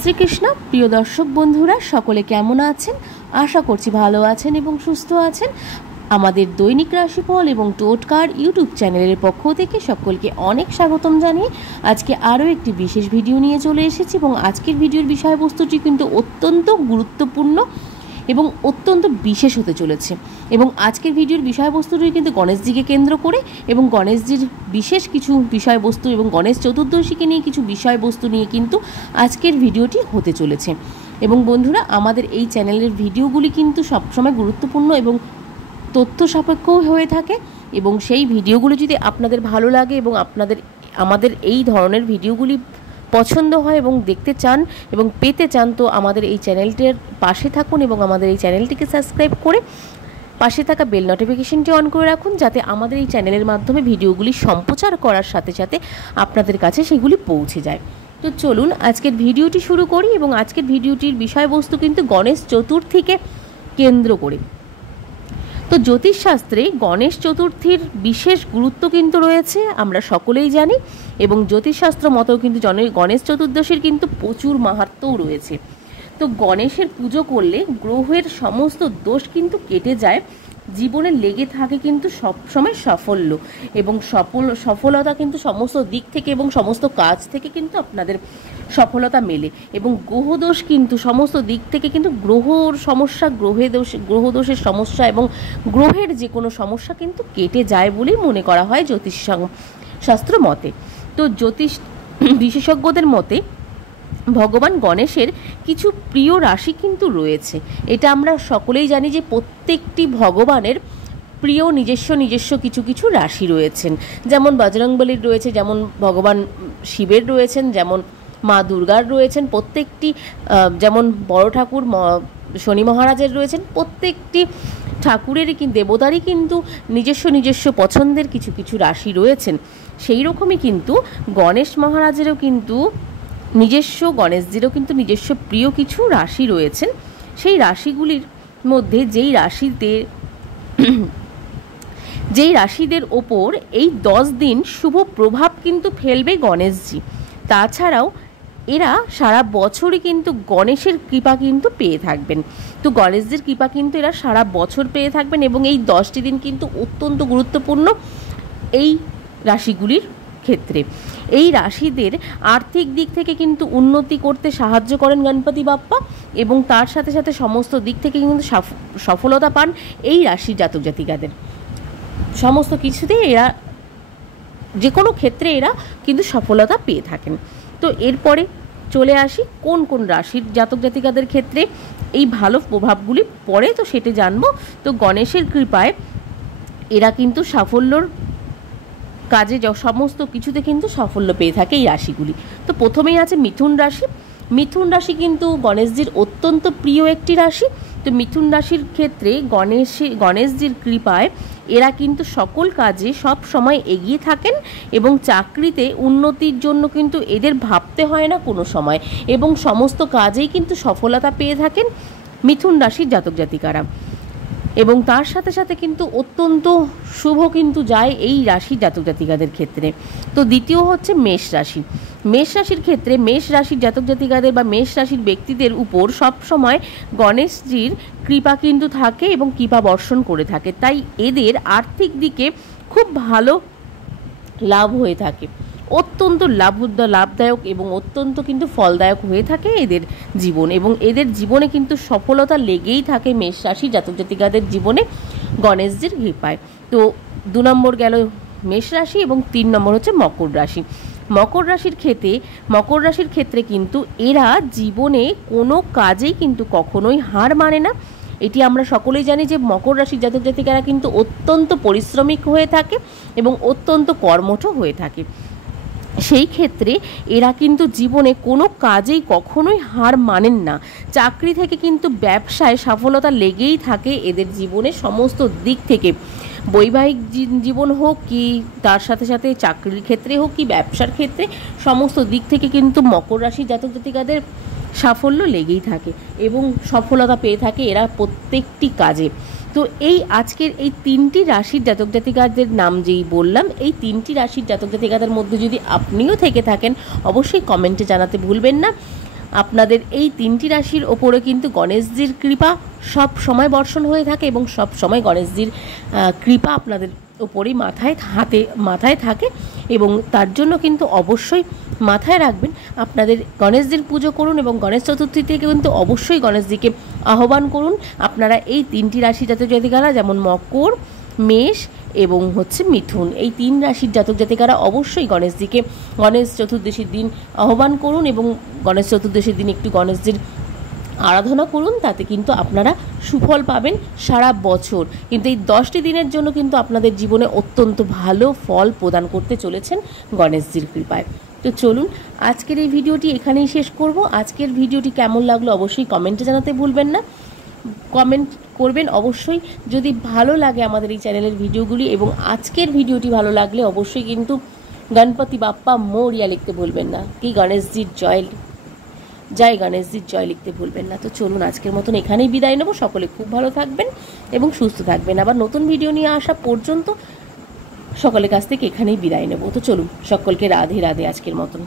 শ্রীকৃষ্ণ। প্রিয় দর্শক বন্ধুরা, সকলে কেমন আছেন? আশা করছি ভালো আছেন এবং সুস্থ আছেন। আমাদের দৈনিক রাশিফল এবং টোটকার ইউটিউব চ্যানেলের পক্ষ থেকে সকলকে অনেক স্বাগতম জানিয়ে আজকে আরও একটি বিশেষ ভিডিও নিয়ে চলে এসেছি এবং আজকের ভিডিওর বিষয়বস্তুটি কিন্তু অত্যন্ত গুরুত্বপূর্ণ এবং অত্যন্ত বিশেষ হতে চলেছে। এবং আজকের ভিডিওর বিষয়বস্তুটি কিন্তু গণেশজিকে কেন্দ্র করে এবং গণেশজির বিশেষ কিছু বিষয়বস্তু এবং গণেশ চতুর্দশীকে নিয়ে কিছু বিষয়বস্তু নিয়ে কিন্তু আজকের ভিডিওটি হতে চলেছে। এবং বন্ধুরা, আমাদের এই চ্যানেলের ভিডিওগুলি কিন্তু সবসময় গুরুত্বপূর্ণ এবং তথ্য সাপেক্ষও হয়ে থাকে। এবং সেই ভিডিওগুলি যদি আপনাদের ভালো লাগে এবং আমাদের এই ধরনের ভিডিওগুলি পছন্দ হয় এবং দেখতে চান এবং পেতে চান, তো আমাদের এই চ্যানেলটির পাশে থাকুন এবং আমাদের এই চ্যানেলটিকে সাবস্ক্রাইব করে পাশে থাকা বেল নোটিফিকেশনটি অন করে রাখুন, যাতে আমাদের এই চ্যানেলের মাধ্যমে ভিডিওগুলি সম্প্রচার করার সাথে সাথে আপনাদের কাছে সেগুলি পৌঁছে যায়। তো চলুন আজকের ভিডিওটি শুরু করি। এবং আজকের ভিডিওটির বিষয়বস্তু কিন্তু গণেশ চতুর্থীকে কেন্দ্র করে। তো জ্যোতিষশাস্ত্রে গণেশ চতুর্থীর বিশেষ গুরুত্ব কিন্তু রয়েছে, আমরা সকলেই জানি। এবং জ্যোতিষশাস্ত্র মতেও কিন্তু গণেশ চতুর্দশীর কিন্তু প্রচুর মাহাত্ম্যও রয়েছে। তো গণেশের পুজো করলে গ্রহের সমস্ত দোষ কিন্তু কেটে যায়, জীবনে লেগে থাকে কিন্তু সবসময় সাফল্য এবং সফলতা কিন্তু সমস্ত দিক থেকে এবং সমস্ত কাজ থেকে কিন্তু আপনাদের সফলতা মেলে। এবং গ্রহদোষ কিন্তু সমস্ত দিক থেকে কিন্তু গ্রহর সমস্যা, গ্রহদোষের সমস্যা এবং গ্রহের যে কোনো সমস্যা কিন্তু কেটে যায় বলেই মনে করা হয় জ্যোতিষ শাস্ত্র মতে। তো জ্যোতিষ বিশেষজ্ঞদের মতে ভগবান গণেশের কিছু প্রিয় রাশি কিন্তু রয়েছে। এটা আমরা সকলেই জানি যে প্রত্যেকটি ভগবানের প্রিয় নিজস্ব কিছু কিছু রাশি রয়েছেন। যেমন বজরংবলীর রয়েছে, যেমন ভগবান শিবের রয়েছেন, যেমন মা দুর্গার রয়েছেন, প্রত্যেকটি যেমন বড় ঠাকুর শনি মহারাজের রয়েছেন। প্রত্যেকটি ঠাকুরেরই কিন্তু দেবতারই কিন্তু নিজস্ব পছন্দের কিছু কিছু রাশি রয়েছেন। সেই রকমই কিন্তু গণেশ মহারাজেরও কিন্তু গণেশজিরও কিন্তু নিজস্ব প্রিয় কিছু রাশি রয়েছেন। সেই রাশিগুলির মধ্যে যেই রাশিদের ওপর এই 10 দিন শুভ প্রভাব কিন্তু ফেলবে গণেশজি। তাছাড়াও এরা সারা বছরই কিন্তু গণেশের কৃপা কিন্তু পেয়ে থাকবেন। তো গণেশজির কৃপা কিন্তু এরা সারা বছর পেয়ে থাকবেন। এবং এই 10টি দিন কিন্তু অত্যন্ত গুরুত্বপূর্ণ এই রাশিগুলির ক্ষেত্রে। এই রাশিদের আর্থিক দিক থেকে কিন্তু উন্নতি করতে সাহায্য করেন গণপতি বাপ্পা, এবং তার সাথে সাথে সমস্ত দিক থেকে কিন্তু সফলতা পান এই রাশির জাতক জাতিকাদের। সমস্ত কিছুতেই এরা যে কোনো ক্ষেত্রে এরা কিন্তু সফলতা পেয়ে থাকেন। তো এরপরে চলে আসি কোন কোন রাশির জাতক জাতিকাদের ক্ষেত্রে এই ভালো প্রভাবগুলি পড়ে, তো সেটা জানবো। তো গণেশের কৃপায় এরা কিন্তু সাফল্যর কাজে সমস্ত কিছুতে কিন্তু সাফল্য পেয়ে থাকে এই রাশিগুলি। তো প্রথমেই আছে মিথুন রাশি। মিথুন রাশি কিন্তু গণেশজির অত্যন্ত প্রিয় একটি রাশি। তো মিথুন রাশির ক্ষেত্রে গণেশজির কৃপায় এরা কিন্তু সকল কাজে সব সময় এগিয়ে থাকেন এবং চাকরিতে উন্নতির জন্য কিন্তু এদের ভাবতে হয় না কোনো সময়, এবং সমস্ত কাজেই কিন্তু সফলতা পেয়ে থাকেন মিথুন রাশির জাতক জাতিকারা। এবং তার সাথে সাথে কিন্তু অত্যন্ত শুভ কিন্তু যায় এই রাশির জাতক জাতিকাদের ক্ষেত্রে। তো দ্বিতীয় হচ্ছে মেষ রাশি। মেষ রাশির ক্ষেত্রে মেষ রাশির জাতক জাতিকাদের বা মেষ রাশির ব্যক্তিদের উপর সবসময় গণেশজির কৃপা কিন্তু থাকে এবং কৃপা বর্ষণ করে থাকে। তাই এদের আর্থিক দিকে খুব ভালো লাভ হয়ে থাকে, অত্যন্ত লাভদায়ক এবং অত্যন্ত কিন্তু ফলদায়ক হয়ে থাকে এদের জীবন। এবং এদের জীবনে কিন্তু সফলতা লেগেই থাকে মেষ রাশি জাতক জাতিকাদের জীবনে গণেশজির কৃপায়। তো 2 নম্বর গেল মেষ রাশি এবং 3 নম্বর হচ্ছে মকর রাশি। মকর রাশির ক্ষেত্রে কিন্তু এরা জীবনে কোনো কাজেই কিন্তু কখনোই হার মানে না। এটি আমরা সকলেই জানি যে মকর রাশির জাতক জাতিকারা কিন্তু অত্যন্ত পরিশ্রমিক হয়ে থাকে এবং অত্যন্ত কর্মঠ হয়ে থাকে। সেই ক্ষেত্রে এরা কিন্তু জীবনে কোনো কাজেই কখনোই হার মানেন না। চাকরি থেকে কিন্তু ব্যবসায় সফলতা লেগেই থাকে এদের জীবনে সমস্ত দিক থেকে, বৈবাহিক জীবন হোক কি তার সাথে সাথে চাকরির ক্ষেত্রে হোক কি ব্যবসার ক্ষেত্রে, সমস্ত দিক থেকে কিন্তু মকর রাশির জাতক জাতিকাদের সাফল্য লেগেই থাকে এবং সফলতা পেয়ে থাকে এরা প্রত্যেকটি কাজে। তো এই আজকের এই 3টি রাশির জাতক জাতিকাদের নাম যেই বললাম, এই 3টি রাশির জাতক জাতিকাদের মধ্যে যদি আপনিও থেকে থাকেন অবশ্যই কমেন্টে জানাতে ভুলবেন না। আপনাদের এই 3টি রাশির ওপরে কিন্তু গণেশজির কৃপা সব সময় বর্ষণ হয়ে থাকে এবং সব সময় গণেশজির কৃপা আপনাদের ওপরেই মাথায় থাকে এবং তার জন্য কিন্তু অবশ্যই মাথায় রাখবেন আপনাদের গণেশজির পুজো করুন এবং গণেশ চতুর্থী থেকে কিন্তু অবশ্যই গণেশজিকে আহ্বান করুন। আপনারা এই 3টি রাশি জাতক জাতিকারা যেমন মকর, মেষ এবং মিথুন, এই 3 রাশির জাতক জাতিকারা অবশ্যই গণেশজিকে গণেশ চতুর্দশীর দিন আহ্বান করুন এবং গণেশ চতুর্দশীর দিন একটু গণেশজির আরাধনা করুন, তাতে কিন্তু আপনারা সুফল পাবেন সারা বছর। কিন্তু এই 10টি দিনের জন্য কিন্তু আপনাদের জীবনে অত্যন্ত ভালো ফল প্রদান করতে চলেছেন গণেশজির কৃপায়। তো চলুন আজকের এই ভিডিওটি এখানেই শেষ করব। আজকের ভিডিওটি কেমন লাগলো অবশ্যই কমেন্টে জানাতে ভুলবেন না, কমেন্ট করবেন অবশ্যই। যদি ভালো লাগে আমাদের এই চ্যানেলের ভিডিওগুলি এবং আজকের ভিডিওটি ভালো লাগলে অবশ্যই কিন্তু গণপতি বাপ্পা মোরিয়া লিখতে ভুলবেন না, কি গণেশজির জয় গণেশজির জয় লিখতে ভুলবেন না। তো চলুন আজকের মতন এখানেই বিদায় নেব। সকলে খুব ভালো থাকবেন এবং সুস্থ থাকবেন। আবার নতুন ভিডিও নিয়ে আসা পর্যন্ত সকলের কাছ থেকে এখানেই বিদায় নেব। তো চলুন সকলকে রাধে রাধে আজকের মতন।